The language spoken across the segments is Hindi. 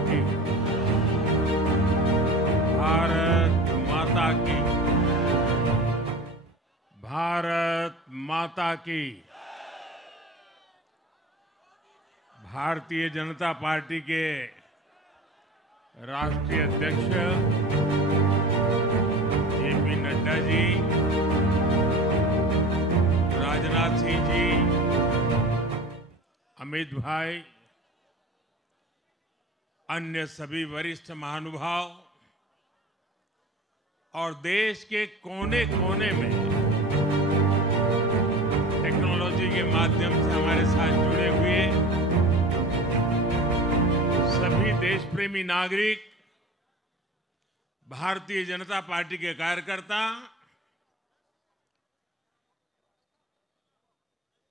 की। भारत माता की। भारत माता की। भारतीय जनता पार्टी के राष्ट्रीय अध्यक्ष जेपी नड्डा जी, राजनाथ सिंह जी, अमित भाई, अन्य सभी वरिष्ठ महानुभाव और देश के कोने कोने में टेक्नोलॉजी के माध्यम से हमारे साथ जुड़े हुए सभी देश प्रेमी नागरिक, भारतीय जनता पार्टी के कार्यकर्ता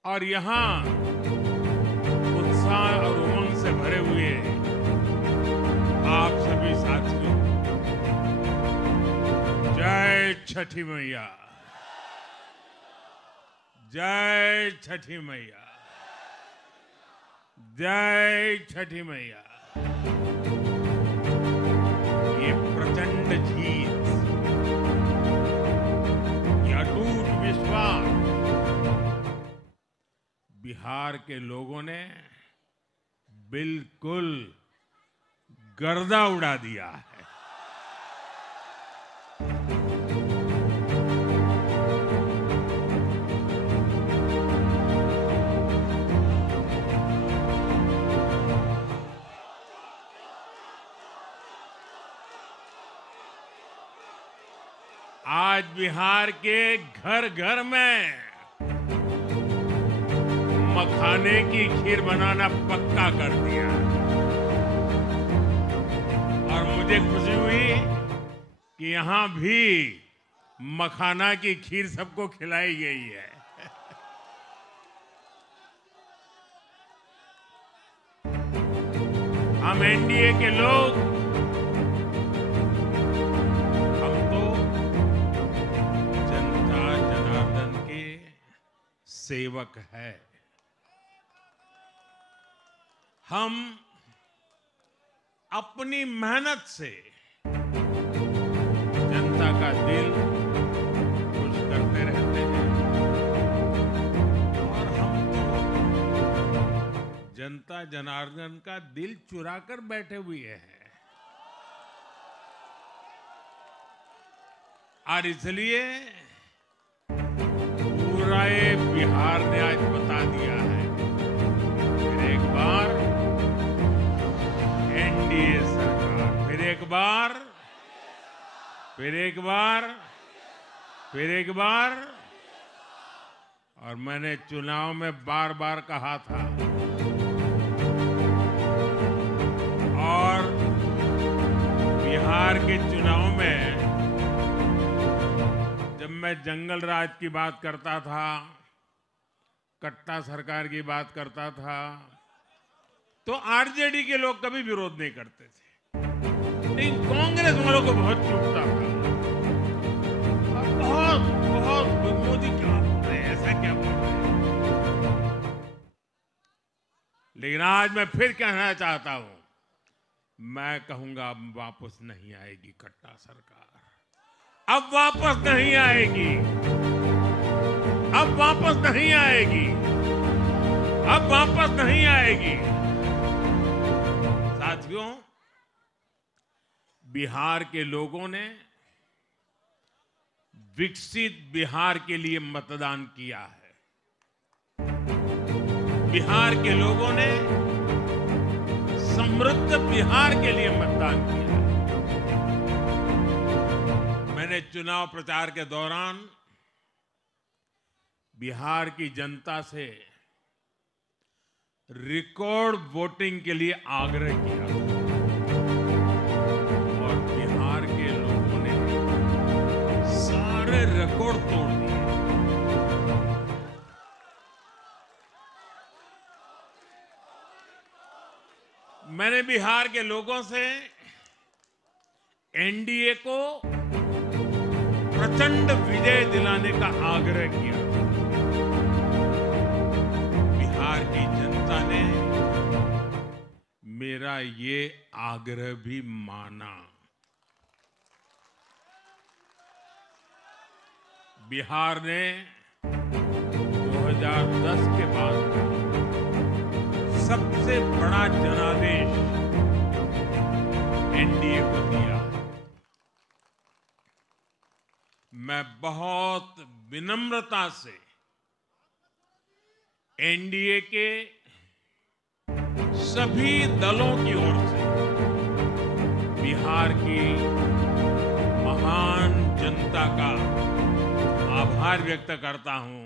और यहां उत्साह और उमंग से भरे हुए आप सभी साथियों, जय छठी मैया, जय छठी मैया, जय छठी मैया। ये प्रचंड जीत, ये अटूट विश्वास बिहार के लोगों ने बिल्कुल गर्दा उड़ा दिया है। आज बिहार के घर घर में मखाने की खीर बनाना पक्का कर दिया और मुझे खुशी हुई कि यहां भी मखाना की खीर सबको खिलाई गई है। हम एनडीए के लोग, हम तो जनता जनार्दन के सेवक है। हम अपनी मेहनत से जनता का दिल खुश करते रहते हैं और हम तो जनता जनार्दन का दिल चुरा कर बैठे हुए हैं। और इसलिए पूरा ये बिहार ने आज बता दिया है, फिर एक बार एनडीए सरकार, फिर एक बार, फिर एक बार, फिर एक बार। और मैंने चुनाव में बार बार कहा था और बिहार के चुनाव में जब मैं जंगल राज की बात करता था, कट्टा सरकार की बात करता था, तो आरजेडी के लोग कभी विरोध नहीं करते थे, लेकिन कांग्रेस वालों को बहुत चुभता था और बहुत बहुत मोदी क्या बोल रहे हैं, ऐसा क्या बोल रहे हैं। लेकिन आज मैं फिर कहना चाहता हूं, मैं कहूंगा अब वापस नहीं आएगी कट्टा सरकार, अब वापस नहीं आएगी, अब वापस नहीं आएगी, अब वापस नहीं आएगी। साथियों, बिहार के लोगों ने विकसित बिहार के लिए मतदान किया है। बिहार के लोगों ने समृद्ध बिहार के लिए मतदान किया है। मैंने चुनाव प्रचार के दौरान बिहार की जनता से रिकॉर्ड वोटिंग के लिए आग्रह किया और बिहार के लोगों ने सारे रिकॉर्ड तोड़ दिए। मैंने बिहार के लोगों से एनडीए को प्रचंड विजय दिलाने का आग्रह किया। बिहार की जनता ने मेरा मेरा ये आग्रह भी माना। बिहार ने 2010 के बाद का सबसे बड़ा जनादेश एनडीए को दिया। मैं बहुत विनम्रता से एनडीए के सभी दलों की ओर से बिहार की महान जनता का आभार व्यक्त करता हूं।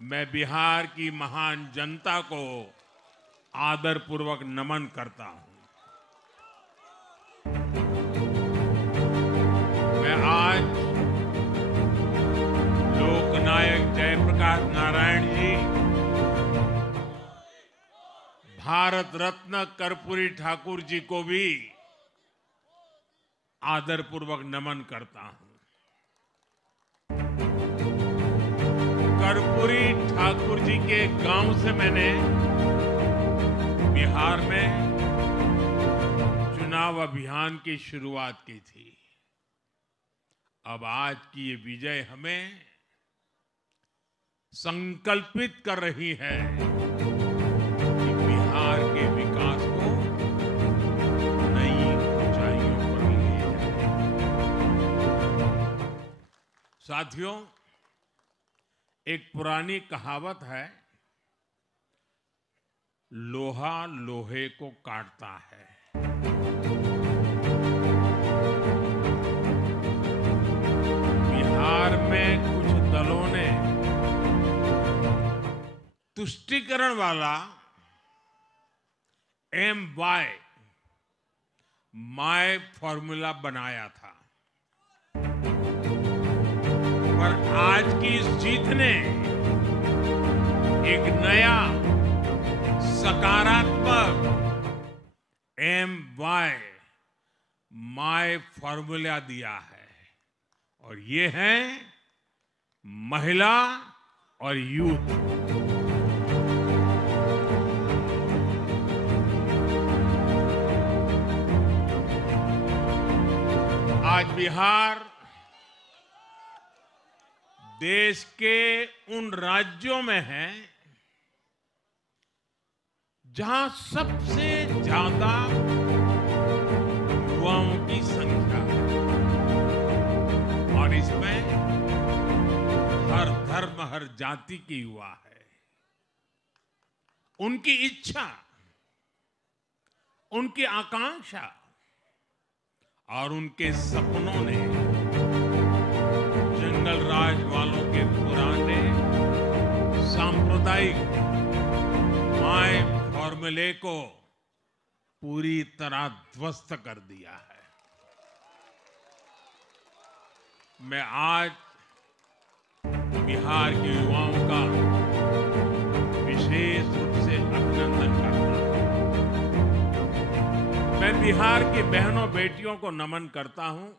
मैं बिहार की महान जनता को आदरपूर्वक नमन करता हूं। मैं आज लोकनायक जयप्रकाश नारायण जी, भारत रत्न कर्पूरी ठाकुर जी को भी आदरपूर्वक नमन करता हूं। कर्पूरी ठाकुर जी के गांव से मैंने बिहार में चुनाव अभियान की शुरुआत की थी। अब आज की ये विजय हमें संकल्पित कर रही है कि बिहार के विकास को नई ऊंचाइयों पर ले जाए। साथियों, एक पुरानी कहावत है, लोहा लोहे को काटता है। बिहार में कुछ दलों ने तुष्टीकरण वाला माय फॉर्मूला बनाया था, पर आज की इस जीत ने एक नया सकारात्मक माय फॉर्मूला दिया है, और ये है महिला और यूथ। आज बिहार देश के उन राज्यों में है जहां सबसे ज्यादा युवाओं की संख्या है, और इसमें हर धर्म हर जाति के युवा है। उनकी इच्छा, उनकी आकांक्षा और उनके सपनों ने जंगल राज वालों के पुराने सांप्रदायिक माय फॉर्मूले को पूरी तरह ध्वस्त कर दिया है। मैं आज बिहार के युवाओं का विशेष रूप से अभिनंदन करता हूं। मैं बिहार की बहनों बेटियों को नमन करता हूं।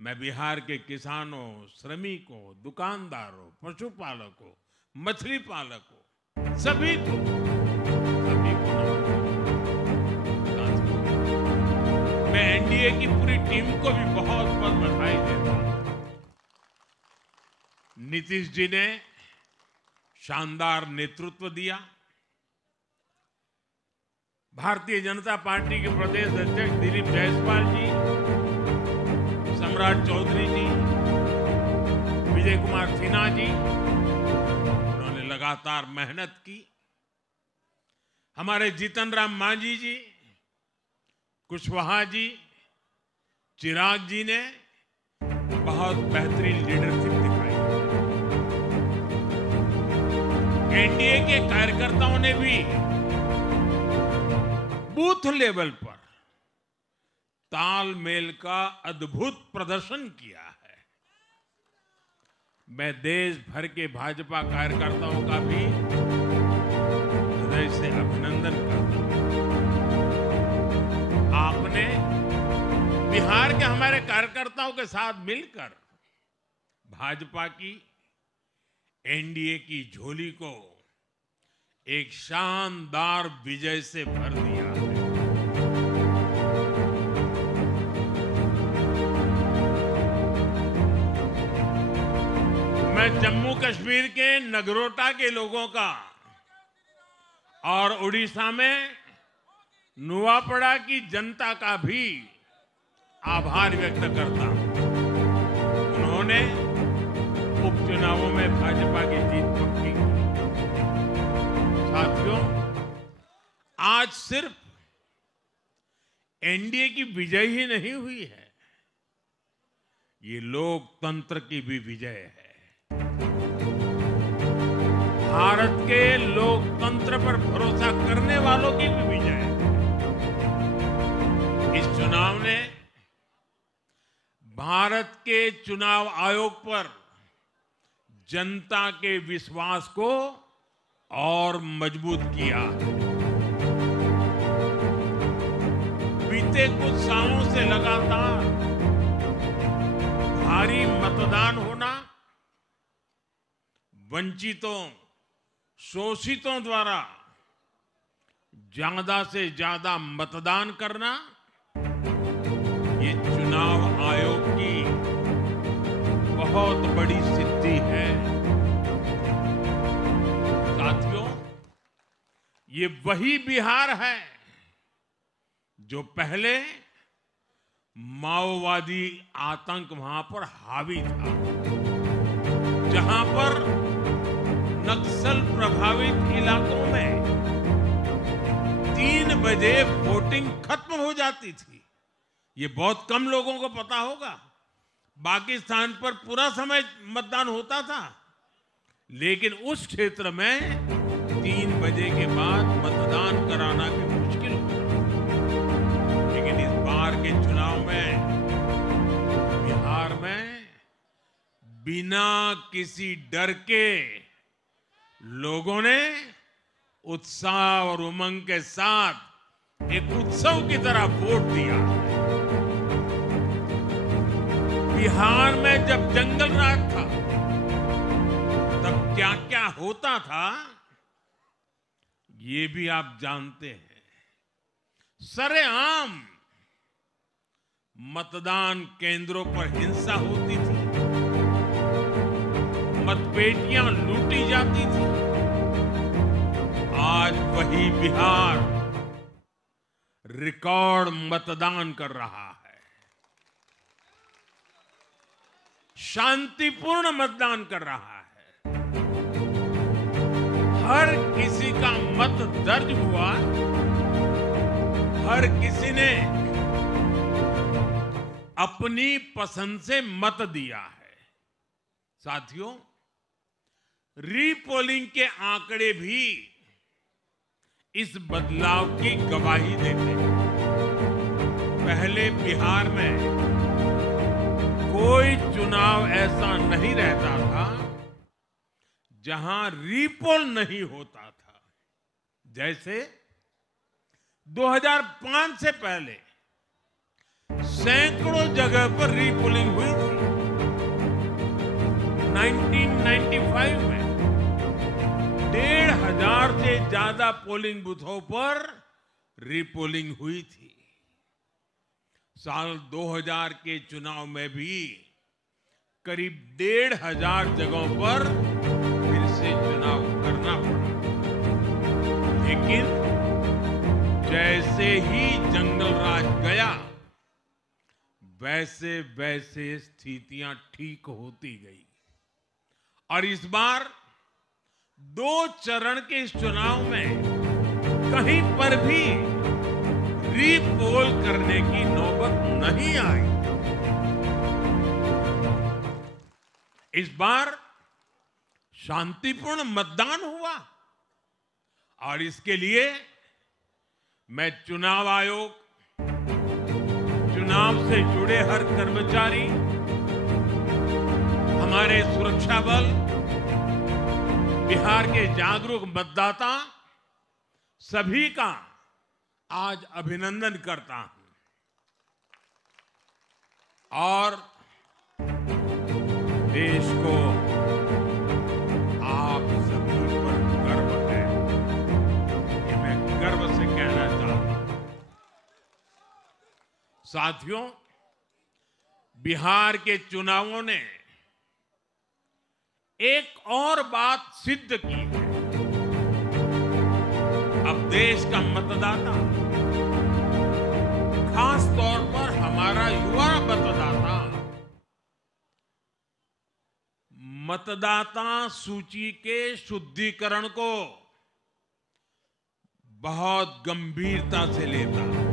मैं बिहार के किसानों, श्रमिकों, दुकानदारों, पशुपालकों, मछली पालकों, सभी को नमन करता हूं। मैं एनडीए की पूरी टीम को भी बहुत बहुत बधाई देता हूं। नीतीश जी ने शानदार नेतृत्व दिया। भारतीय जनता पार्टी के प्रदेश अध्यक्ष दिलीप जायसवाल जी, सम्राट चौधरी जी, विजय कुमार सिन्हा जी, उन्होंने लगातार मेहनत की। हमारे जीतन राम मांझी जी, कुशवाहा जी, चिराग जी ने बहुत बेहतरीन लीडरशिप दिखाई। एनडीए के कार्यकर्ताओं ने भी बूथ लेवल पर तालमेल का अद्भुत प्रदर्शन किया है। मैं देश भर के भाजपा कार्यकर्ताओं का भी हृदय से अभिनंदन करता हूं। आपने बिहार के हमारे कार्यकर्ताओं के साथ मिलकर भाजपा की एनडीए की झोली को एक शानदार विजय से भर दिया है। मैं जम्मू कश्मीर के नगरोटा के लोगों का और उड़ीसा में नुआपड़ा की जनता का भी आभार व्यक्त करता हूं। उन्होंने उपचुनावों में भाजपा की जीत पक्की की। साथियों, आज सिर्फ एनडीए की विजय ही नहीं हुई है, ये लोकतंत्र की भी विजय है। भारत के लोकतंत्र पर भरोसा करने वालों की भी विजय है। इस चुनाव ने भारत के चुनाव आयोग पर जनता के विश्वास को और मजबूत किया है। बीते कुछ सालों से लगातार भारी मतदान होना, वंचितों, शोषितों द्वारा ज्यादा से ज्यादा मतदान करना, ये चुनाव आयोग की बहुत बड़ी सिद्धि है। साथियों, ये वही बिहार है जो पहले माओवादी आतंक वहां पर हावी था, जहां पर नक्सल प्रभावित इलाकों में 3 बजे वोटिंग खत्म हो जाती थी। ये बहुत कम लोगों को पता होगा। बाकी स्थान पर पूरा समय मतदान होता था, लेकिन उस क्षेत्र में 3 बजे के बाद मतदान कराना भी मुश्किल होता। लेकिन इस बार के चुनाव में बिहार में बिना किसी डर के लोगों ने उत्साह और उमंग के साथ एक उत्सव की तरह वोट दिया। बिहार में जब जंगल राज था, तब क्या क्या होता था, ये भी आप जानते हैं। सरेआम मतदान केंद्रों पर हिंसा होती थी, मतपेटियां लूटी जाती थी। आज वही बिहार रिकॉर्ड मतदान कर रहा है, शांतिपूर्ण मतदान कर रहा है। हर किसी का मत दर्ज हुआ, हर किसी ने अपनी पसंद से मत दिया है। साथियों, रीपोलिंग के आंकड़े भी इस बदलाव की गवाही देते हैं। पहले बिहार में कोई चुनाव ऐसा नहीं रहता था जहां रीपोल नहीं होता था। जैसे 2005 से पहले सैकड़ों जगह पर रीपोलिंग हुई थी। 1995 में 1,500 से ज्यादा पोलिंग बूथों पर रीपोलिंग हुई थी। साल 2000 के चुनाव में भी करीब 1,500 जगहों पर फिर से चुनाव करना पड़ा। लेकिन जैसे ही जंगल राज गया, वैसे वैसे स्थितियां ठीक होती गई और इस बार 2 चरण के इस चुनाव में कहीं पर भी रीपोल करने की नौबत नहीं आई। इस बार शांतिपूर्ण मतदान हुआ और इसके लिए मैं चुनाव आयोग, चुनाव से जुड़े हर कर्मचारी, हमारे सुरक्षा बल, बिहार के जागरूक मतदाता, सभी का आज अभिनंदन करता हूं और देश को आप सभी पर गर्व है। साथियों, बिहार के चुनावों ने एक और बात सिद्ध की है। अब देश का मतदाता, खास तौर पर हमारा युवा मतदाता, मतदाता सूची के शुद्धिकरण को बहुत गंभीरता से लेता है।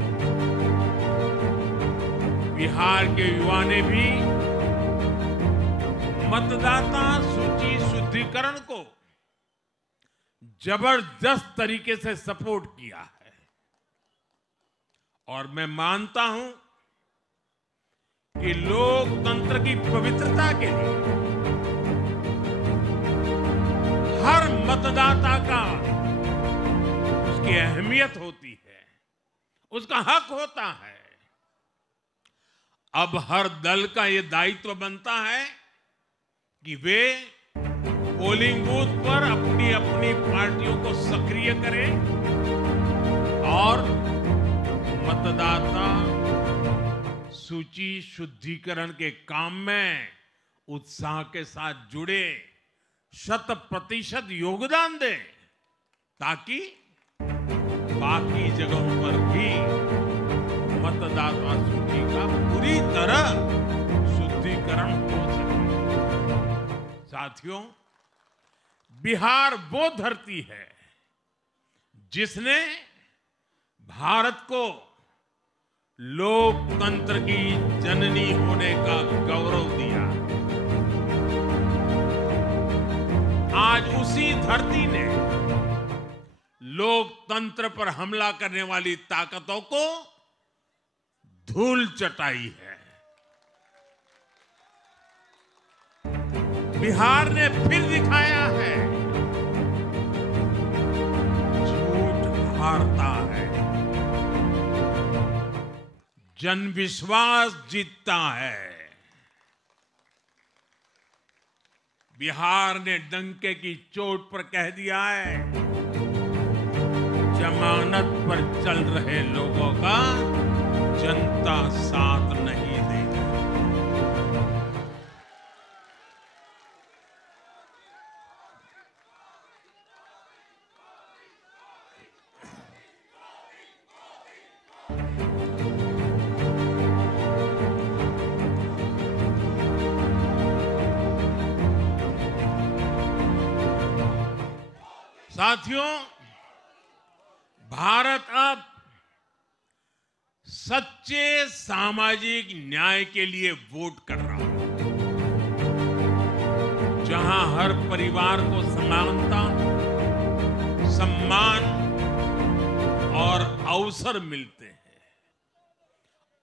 बिहार के युवा ने भी मतदाता सूची शुद्धिकरण को जबरदस्त तरीके से सपोर्ट किया है और मैं मानता हूं कि लोकतंत्र की पवित्रता के लिए हर मतदाता का उसकी अहमियत होती है, उसका हक होता है। अब हर दल का यह दायित्व बनता है कि वे पोलिंग बूथ पर अपनी अपनी पार्टियों को सक्रिय करें और मतदाता सूची शुद्धिकरण के काम में उत्साह के साथ जुड़े, 100% योगदान दें, ताकि बाकी जगहों पर भी मतदाता सूची का पूरी तरह शुद्धिकरण हो सके। साथियों, बिहार वो धरती है जिसने भारत को लोकतंत्र की जननी होने का गौरव दिया। आज उसी धरती ने लोकतंत्र पर हमला करने वाली ताकतों को धूल चटाई है। बिहार ने फिर दिखाया है, झूठ हारता है, जनविश्वास जीतता है। बिहार ने डंके की चोट पर कह दिया है, जमानत पर चल रहे लोगों का जनता साथ नहीं देगी। साथियों, भारत अब सच्चे सामाजिक न्याय के लिए वोट कर रहा है, जहां हर परिवार को समानता, सम्मान और अवसर मिलते हैं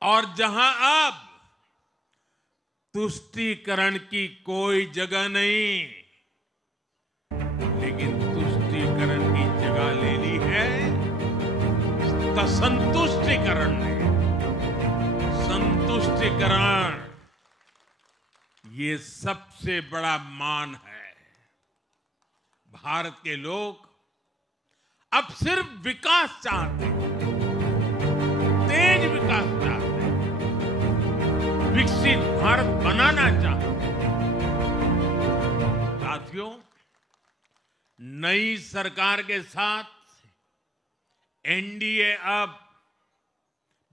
और जहां अब तुष्टीकरण की कोई जगह नहीं, लेकिन तुष्टीकरण की जगह ले ली है संतुष्टिकरण ने। संतुष्टिकरण ये सबसे बड़ा मान है। भारत के लोग अब सिर्फ विकास चाहते हैं, तेज विकास चाहते हैं, विकसित भारत बनाना चाहते हैं। साथियों, नई सरकार के साथ एनडीए अब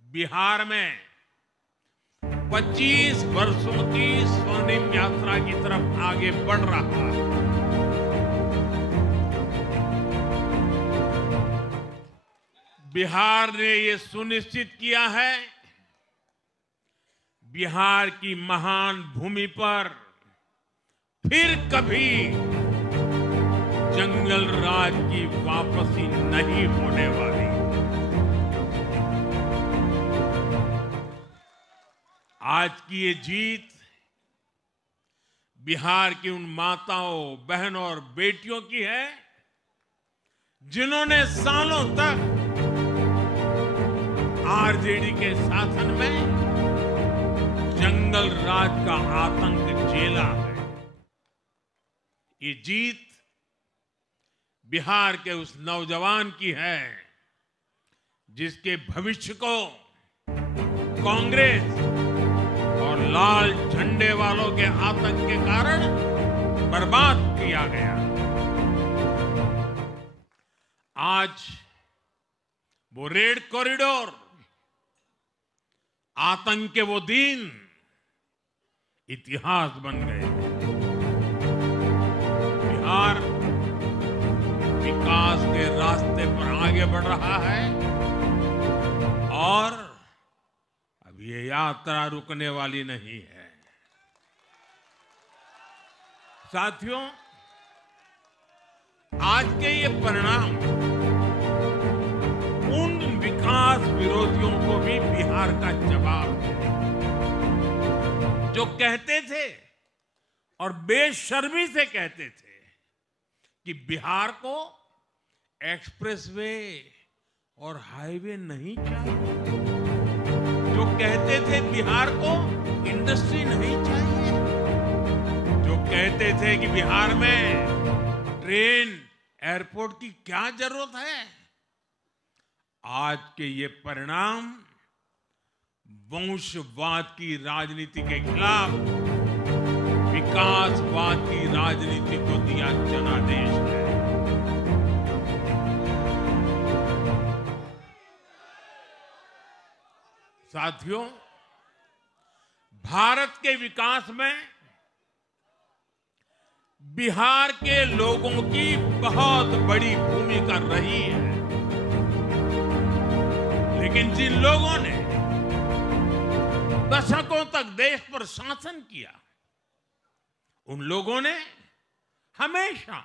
बिहार में 25 वर्षों की स्वर्णिम यात्रा की तरफ आगे बढ़ रहा है। बिहार ने ये सुनिश्चित किया है, बिहार की महान भूमि पर फिर कभी जंगल राज की वापसी नहीं होने वाली। आज की ये जीत बिहार की उन माताओं, बहनों और बेटियों की है जिन्होंने सालों तक आरजेडी के शासन में जंगल राज का आतंक झेला है। ये जीत बिहार के उस नौजवान की है जिसके भविष्य को कांग्रेस और लाल झंडे वालों के आतंक के कारण बर्बाद किया गया। आज वो रेड कॉरिडोर, आतंक के वो दिन इतिहास बन गए। बिहार विकास के रास्ते पर आगे बढ़ रहा है और अब ये यात्रा रुकने वाली नहीं है। साथियों, आज के ये परिणाम उन विकास विरोधियों को भी बिहार का जवाब है जो कहते थे और बेशर्मी से कहते थे कि बिहार को एक्सप्रेसवे और हाईवे नहीं चाहिए, जो कहते थे बिहार को इंडस्ट्री नहीं चाहिए, जो कहते थे कि बिहार में ट्रेन एयरपोर्ट की क्या जरूरत है। आज के ये परिणाम वंशवाद की राजनीति के खिलाफ विकासवाद की राजनीति को दिया जनादेश है। साथियों, भारत के विकास में बिहार के लोगों की बहुत बड़ी भूमिका रही है, लेकिन जिन लोगों ने दशकों तक देश पर शासन किया, उन लोगों ने हमेशा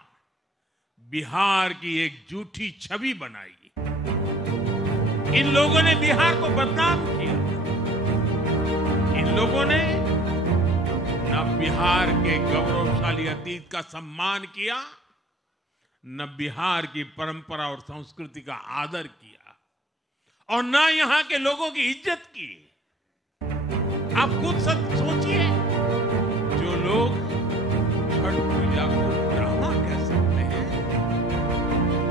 बिहार की एक झूठी छवि बनाई। इन लोगों ने बिहार को बदनाम किया। इन लोगों ने न बिहार के गौरवशाली अतीत का सम्मान किया, न बिहार की परंपरा और संस्कृति का आदर किया, और न यहां के लोगों की इज्जत की। आप खुद सोचिए, जो लोग छठ पूजा को ड्रामा कह सकते हैं,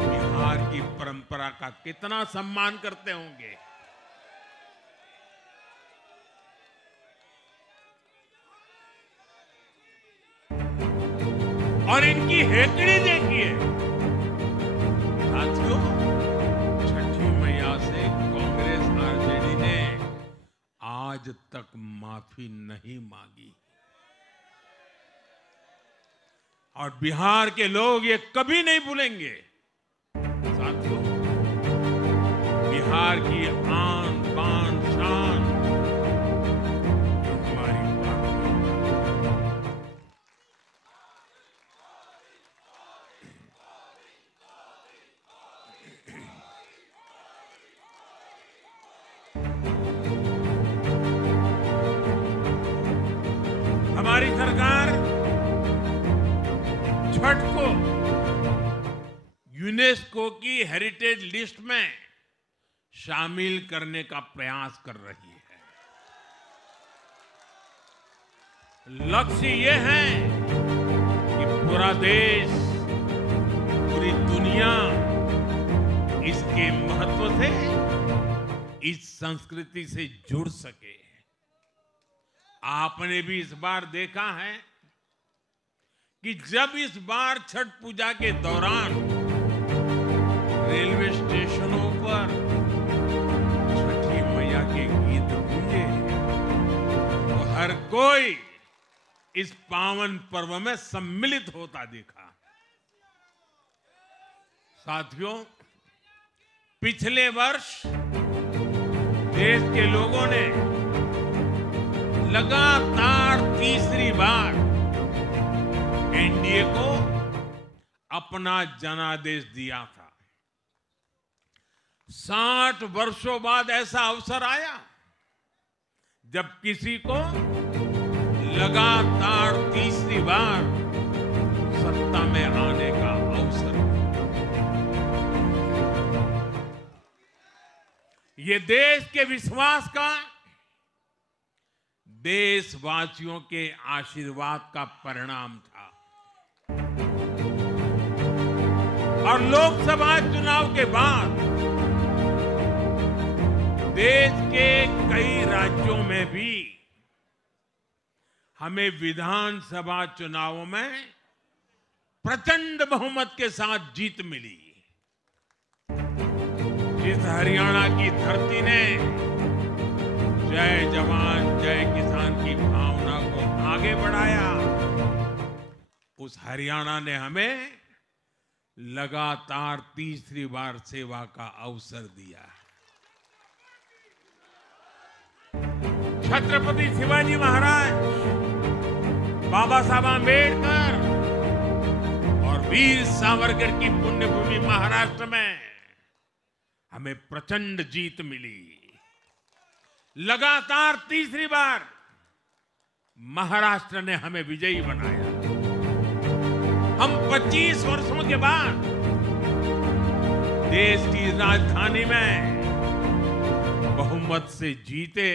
बिहार की परंपरा का कितना सम्मान करते होंगे। और इनकी हेकड़ी देखिए। साथियों, छठी मैया से कांग्रेस आरजेडी ने आज तक माफी नहीं मांगी, और बिहार के लोग ये कभी नहीं भूलेंगे। साथियों, बिहार की आन बान शान हमारी बात। हमारी सरकार छठ को यूनेस्को की हेरिटेज लिस्ट में शामिल करने का प्रयास कर रही है। लक्ष्य ये है कि पूरा देश, पूरी दुनिया इसके महत्व से, इस संस्कृति से जुड़ सके। आपने भी इस बार देखा है कि जब इस बार छठ पूजा के दौरान रेलवे स्टेशनों पर छठी मैया के गीत गूंजे, तो हर कोई इस पावन पर्व में सम्मिलित होता दिखा। साथियों, पिछले वर्ष देश के लोगों ने लगातार तीसरी बार एनडीए को अपना जनादेश दिया था। 60 वर्षों बाद ऐसा अवसर आया जब किसी को लगातार तीसरी बार सत्ता में आने का अवसर। ये देश के विश्वास का, देशवासियों के आशीर्वाद का परिणाम था। और लोकसभा चुनाव के बाद देश के कई राज्यों में भी हमें विधानसभा चुनावों में प्रचंड बहुमत के साथ जीत मिली। जिस हरियाणा की धरती ने जय जवान जय किसान की भावना को आगे बढ़ाया, उस हरियाणा ने हमें लगातार तीसरी बार सेवा का अवसर दिया। छत्रपति शिवाजी महाराज, बाबा साहब आंबेडकर और वीर सावरकर की पुण्यभूमि महाराष्ट्र में हमें प्रचंड जीत मिली। लगातार तीसरी बार महाराष्ट्र ने हमें विजयी बनाया। हम 25 वर्षों के बाद देश की राजधानी में बहुमत से जीते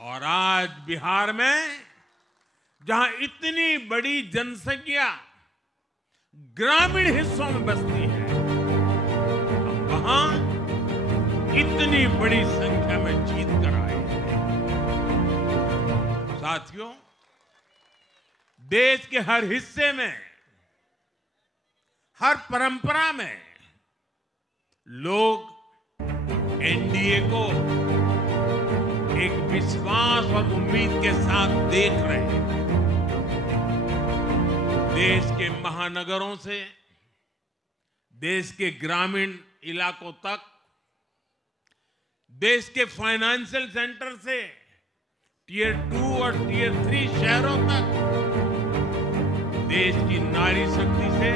और आज बिहार में जहां इतनी बड़ी जनसंख्या ग्रामीण हिस्सों में बसती है, हम वहां इतनी बड़ी संख्या में जीत कर आए हैं। साथियों, देश के हर हिस्से में, हर परंपरा में लोग एनडीए को एक विश्वास और उम्मीद के साथ देख रहे हैं। देश के महानगरों से देश के ग्रामीण इलाकों तक, देश के फाइनेंशियल सेंटर से टियर 2 और टियर 3 शहरों तक, देश की नारी शक्ति से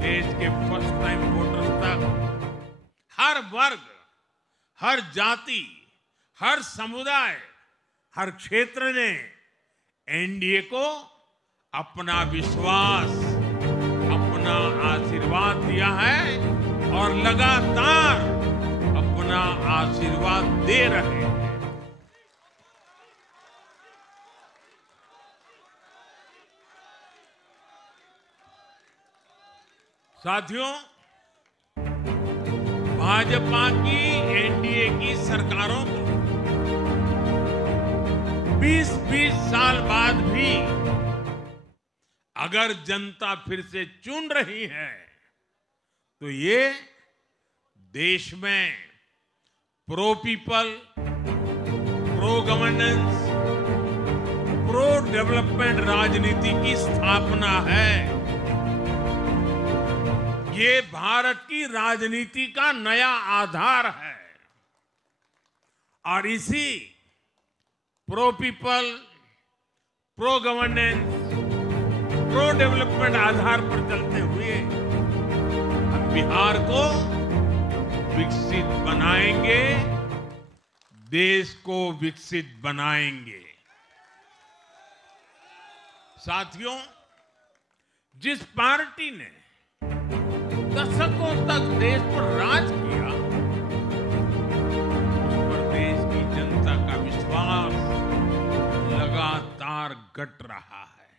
देश के फर्स्ट टाइम वोटर्स तक, हर वर्ग, हर जाति, हर समुदाय, हर क्षेत्र ने एनडीए को अपना विश्वास, अपना आशीर्वाद दिया है और लगातार अपना आशीर्वाद दे रहे हैं। साथियों, भाजपा की एनडीए की सरकारों को 20-20 साल बाद भी अगर जनता फिर से चुन रही है तो ये देश में pro people, pro governance, pro development राजनीति की स्थापना है। ये भारत की राजनीति का नया आधार है और इसी pro people, pro governance, pro development आधार पर चलते हुए हम बिहार को विकसित बनाएंगे, देश को विकसित बनाएंगे। साथियों, जिस पार्टी ने दशकों तक देश पर राज किया, उस पर देश की जनता का विश्वास लगातार घट रहा है।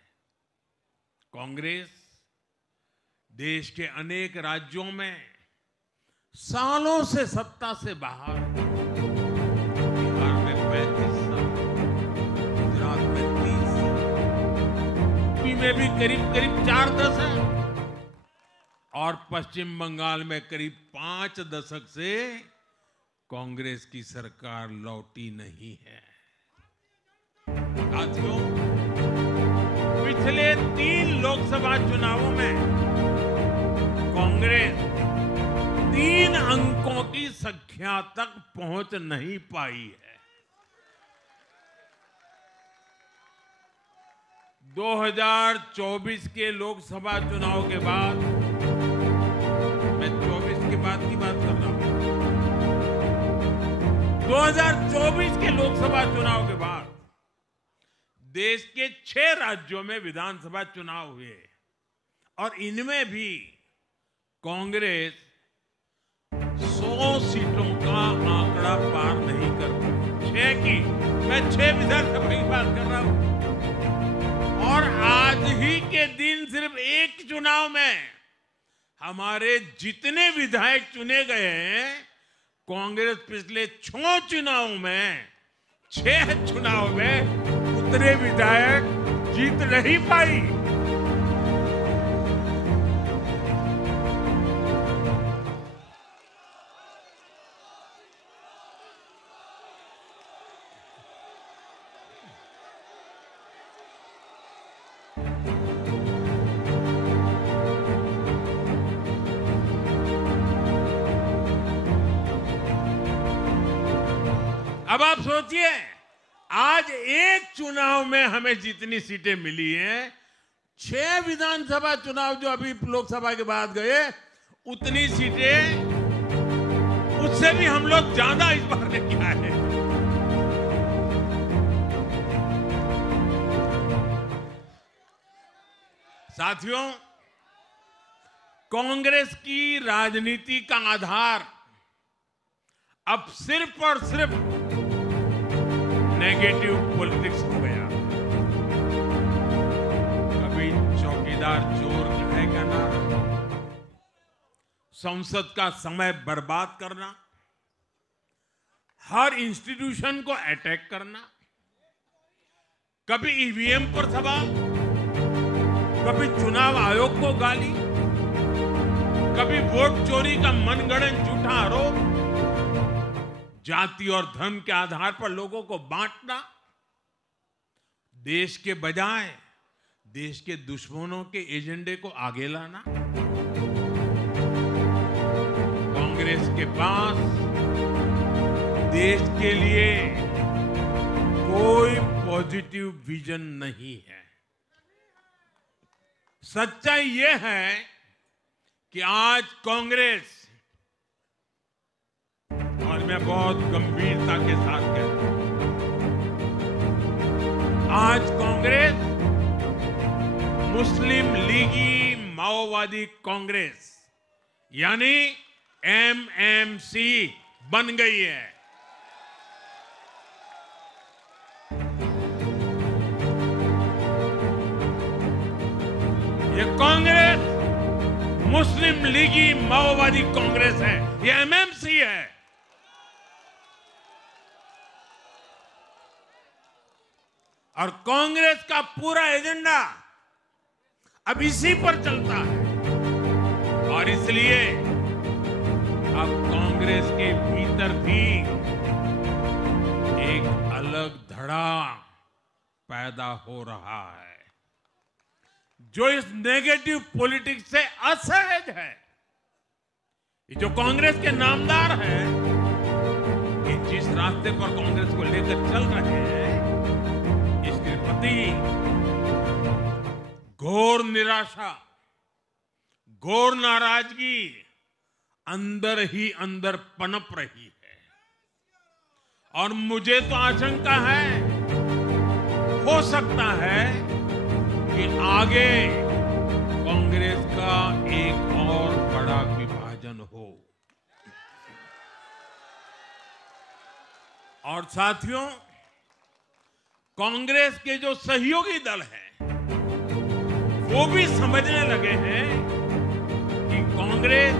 कांग्रेस देश के अनेक राज्यों में सालों से सत्ता से बाहर, बिहार में 35 साल, गुजरात में 30 साल, यूपी में भी करीब 4 दशक और पश्चिम बंगाल में करीब 5 दशक से कांग्रेस की सरकार लौटी नहीं है। साथियों, पिछले 3 लोकसभा चुनावों में कांग्रेस 3 अंकों की संख्या तक पहुंच नहीं पाई है। 2024 के लोकसभा चुनाव के बाद, मैं 24 के बाद की बात कर रहा हूं, 2024 के लोकसभा चुनाव के बाद देश के 6 राज्यों में विधानसभा चुनाव हुए और इनमें भी कांग्रेस 100 सीटों का आंकड़ा पार नहीं कर पाई। 6 की, मैं 6 विधानसभा की बात कर रहा हूं। और आज ही के दिन सिर्फ एक चुनाव में हमारे जितने विधायक चुने गए हैं कांग्रेस पिछले 6 चुनाव में उतने विधायक जीत नहीं पाई। अब आप सोचिए, आज एक चुनाव में हमें जितनी सीटें मिली हैं, 6 विधानसभा चुनाव जो अभी लोकसभा के बाद गए, उतनी सीटें उससे भी हम लोग ज्यादा इस बार ने किया है। साथियों, कांग्रेस की राजनीति का आधार अब सिर्फ और सिर्फ नेगेटिव पॉलिटिक्स हो गया। कभी चौकीदार चोर है का नारा, संसद का समय बर्बाद करना, हर इंस्टीट्यूशन को अटैक करना, कभी ईवीएम पर सवाल, कभी चुनाव आयोग को गाली, कभी वोट चोरी का मनगढ़ंत झूठा आरोप, जाति और धर्म के आधार पर लोगों को बांटना, देश के बजाय देश के दुश्मनों के एजेंडे को आगे लाना। कांग्रेस के पास देश के लिए कोई पॉजिटिव विजन नहीं है। सच्चाई यह है कि आज कांग्रेस, और मैं बहुत गंभीरता के साथ कहता हूं, आज कांग्रेस मुस्लिम लीगी माओवादी कांग्रेस यानी एमएमसी बन गई है। ये कांग्रेस मुस्लिम लीगी माओवादी कांग्रेस है, ये एमएमसी है। और कांग्रेस का पूरा एजेंडा अब इसी पर चलता है। और इसलिए अब कांग्रेस के भीतर भी एक अलग धड़ा पैदा हो रहा है, जो इस नेगेटिव पॉलिटिक्स से असहज है। ये जो कांग्रेस के नामदार हैं, कि जिस रास्ते पर कांग्रेस को लेकर चल रहे हैं, इसके प्रति घोर निराशा, घोर नाराजगी अंदर ही अंदर पनप रही है। और मुझे तो आशंका है, हो सकता है कि आगे कांग्रेस का एक और बड़ा विभाजन हो। और साथियों, कांग्रेस के जो सहयोगी दल हैं, वो भी समझने लगे हैं कि कांग्रेस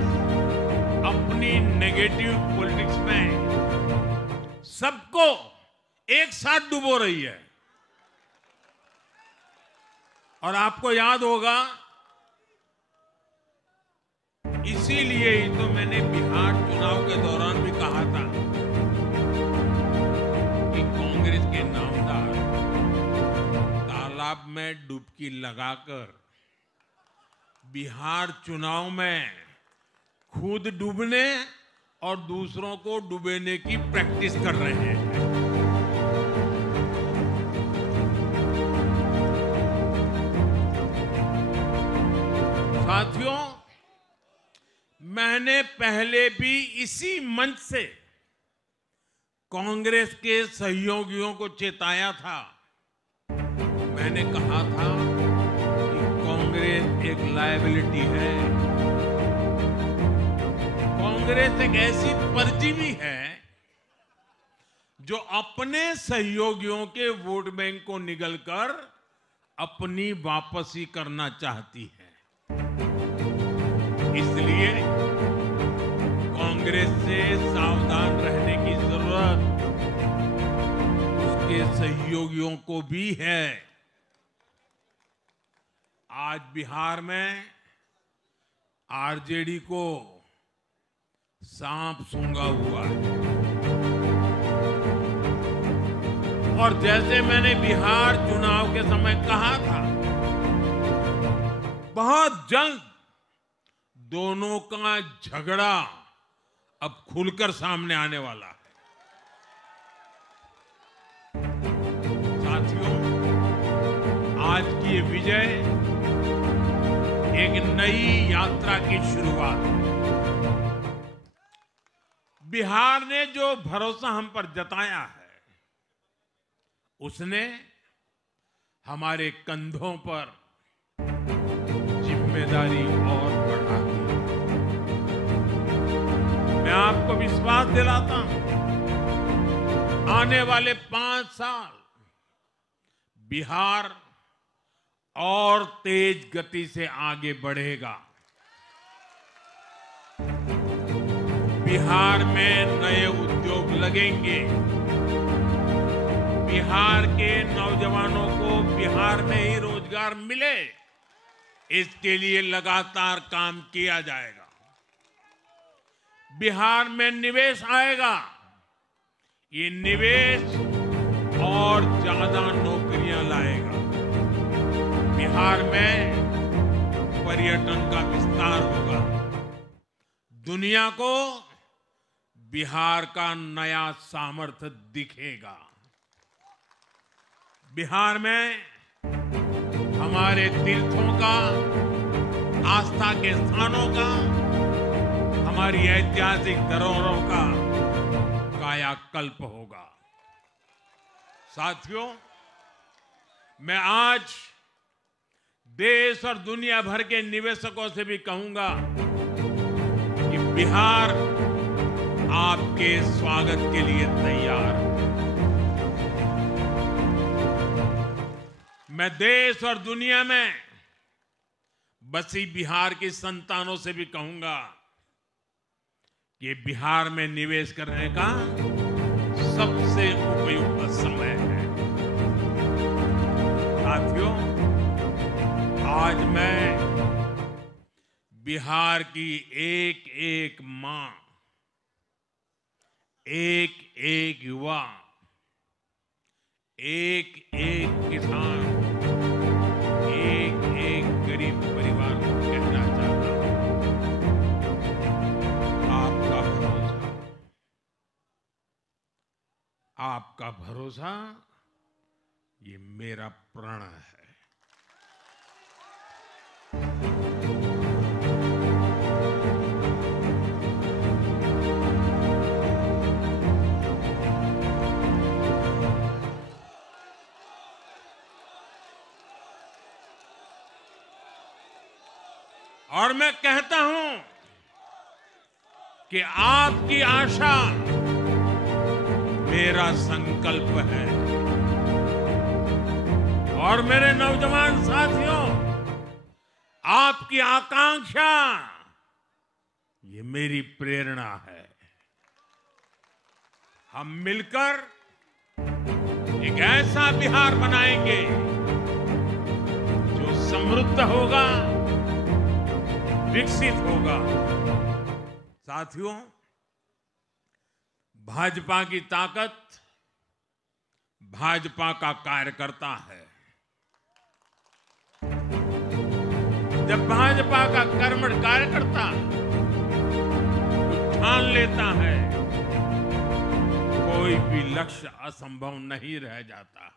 अपनी नेगेटिव पॉलिटिक्स में सबको एक साथ डुबो रही है। और आपको याद होगा, इसीलिए ही तो मैंने बिहार चुनाव के दौरान भी कहा था कि कांग्रेस के नामदार तालाब में डुबकी लगाकर बिहार चुनाव में खुद डूबने और दूसरों को डुबेने की प्रैक्टिस कर रहे हैं। साथियों, मैंने पहले भी इसी मंच से कांग्रेस के सहयोगियों को चेताया था। मैंने कहा था कि कांग्रेस एक लायबिलिटी है, कांग्रेस एक ऐसी परजीवी है जो अपने सहयोगियों के वोट बैंक को निगलकर अपनी वापसी करना चाहती है। इसलिए कांग्रेस से सावधान रहने की जरूरत उसके सहयोगियों को भी है। आज बिहार में आरजेडी को सांप सूंघा हुआ है और जैसे मैंने बिहार चुनाव के समय कहा था, बहुत जल्द दोनों का झगड़ा अब खुलकर सामने आने वाला है। साथियों, आज की ये विजय एक नई यात्रा की शुरुआत है। बिहार ने जो भरोसा हम पर जताया है, उसने हमारे कंधों पर जिम्मेदारी और बढ़ा दी। मैं आपको विश्वास दिलाता हूं, आने वाले 5 साल बिहार और तेज गति से आगे बढ़ेगा। बिहार में नए उद्योग लगेंगे। बिहार के नौजवानों को बिहार में ही रोजगार मिले, इसके लिए लगातार काम किया जाएगा। बिहार में निवेश आएगा। ये निवेश और ज्यादा नौकरियां लाएगा। बिहार में पर्यटन का विस्तार होगा। दुनिया को बिहार का नया सामर्थ्य दिखेगा। बिहार में हमारे तीर्थों का, आस्था के स्थानों का, हमारी ऐतिहासिक धरोहरों का कायाकल्प होगा। साथियों, मैं आज देश और दुनिया भर के निवेशकों से भी कहूंगा कि बिहार आपके स्वागत के लिए तैयार है। मैं देश और दुनिया में बसी बिहार की संतानों से भी कहूंगा कि बिहार में निवेश करने का सबसे उपयुक्त समय है। साथियों, आज मैं बिहार की एक एक मां, एक एक युवा, एक एक किसान, एक एक गरीब परिवार को कहना चाहता हूं, आपका भरोसा ये मेरा प्रण है। और मैं कहता हूं कि आपकी आशा मेरा संकल्प है। और मेरे नौजवान साथियों, आपकी आकांक्षा ये मेरी प्रेरणा है। हम मिलकर एक ऐसा बिहार बनाएंगे जो समृद्ध होगा, विकसित होगा। साथियों, भाजपा की ताकत भाजपा का कार्यकर्ता है। जब भाजपा का कर्मठ कार्यकर्ता कुछ ठान लेता है, कोई भी लक्ष्य असंभव नहीं रह जाता।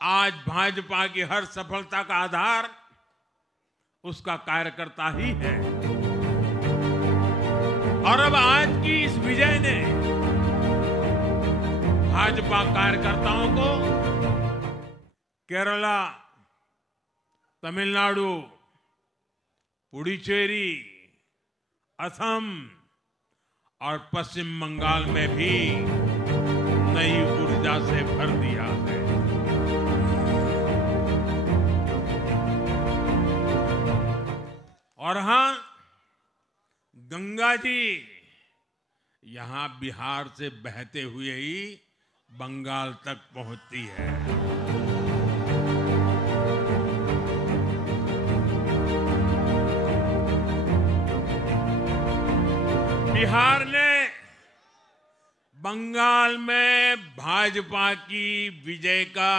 आज भाजपा की हर सफलता का आधार उसका कार्यकर्ता ही है। और अब आज की इस विजय ने भाजपा कार्यकर्ताओं को केरला, तमिलनाडु, पुडुचेरी, असम और पश्चिम बंगाल में भी नई ऊर्जा से भर दिया है। और हां, गंगा जी यहां बिहार से बहते हुए ही बंगाल तक पहुंचती है। बिहार ने बंगाल में भाजपा की विजय का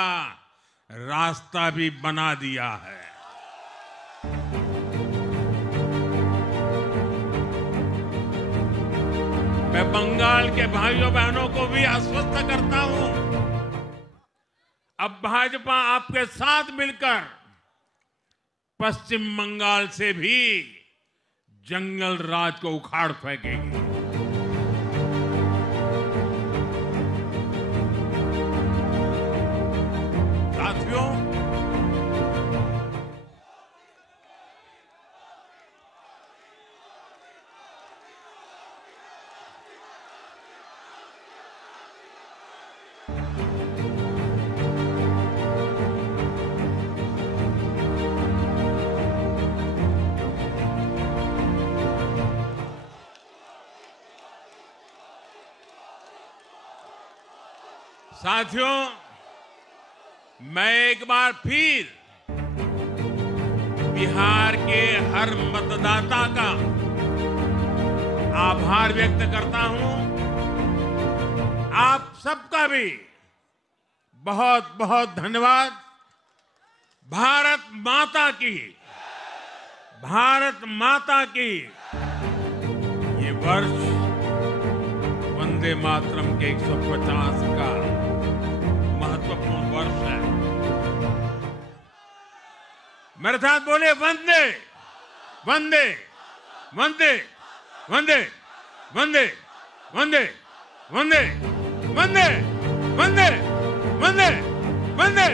रास्ता भी बना दिया है। मैं बंगाल के भाइयों बहनों को भी आश्वस्त करता हूं, अब भाजपा आपके साथ मिलकर पश्चिम बंगाल से भी जंगल राज को उखाड़ फेंकेगी। साथियों, मैं एक बार फिर बिहार के हर मतदाता का आभार व्यक्त करता हूं। आप सबका भी बहुत बहुत धन्यवाद। भारत माता की, भारत माता की। ये वर्ष वंदे मातरम के 150 का महत्वपूर्ण वर्ष है। मेरे साथ बोले वंदे वंदे वंदे वंदे वंदे वंदे वंदे वंदे वंदे वंदे वंदे